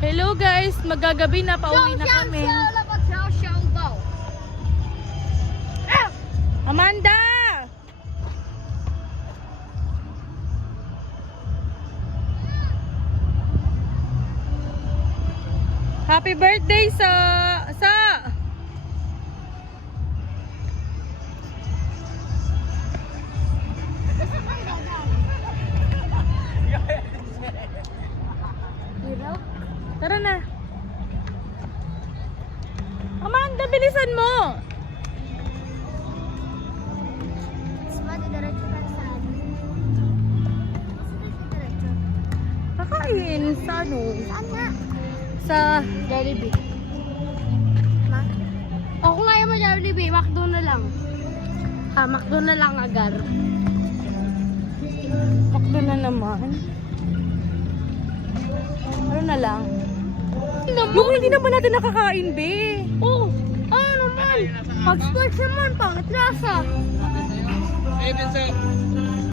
Hello guys, magagabi na, pauwi na kami. Amanda! Happy birthday sa Tara na. Amanda, bilisan mo. Kakain sa ano? Saan nga? Sa Jollibee. Ma? Ako ngayon mo Jollibee, McDo na lang. Ha, McDo na lang agar. Takdo na naman. Ano na lang? Mukhang hindi naman natin nakakain, be. Oh, ano naman? Pag-sports naman, pangit lasa. Even sa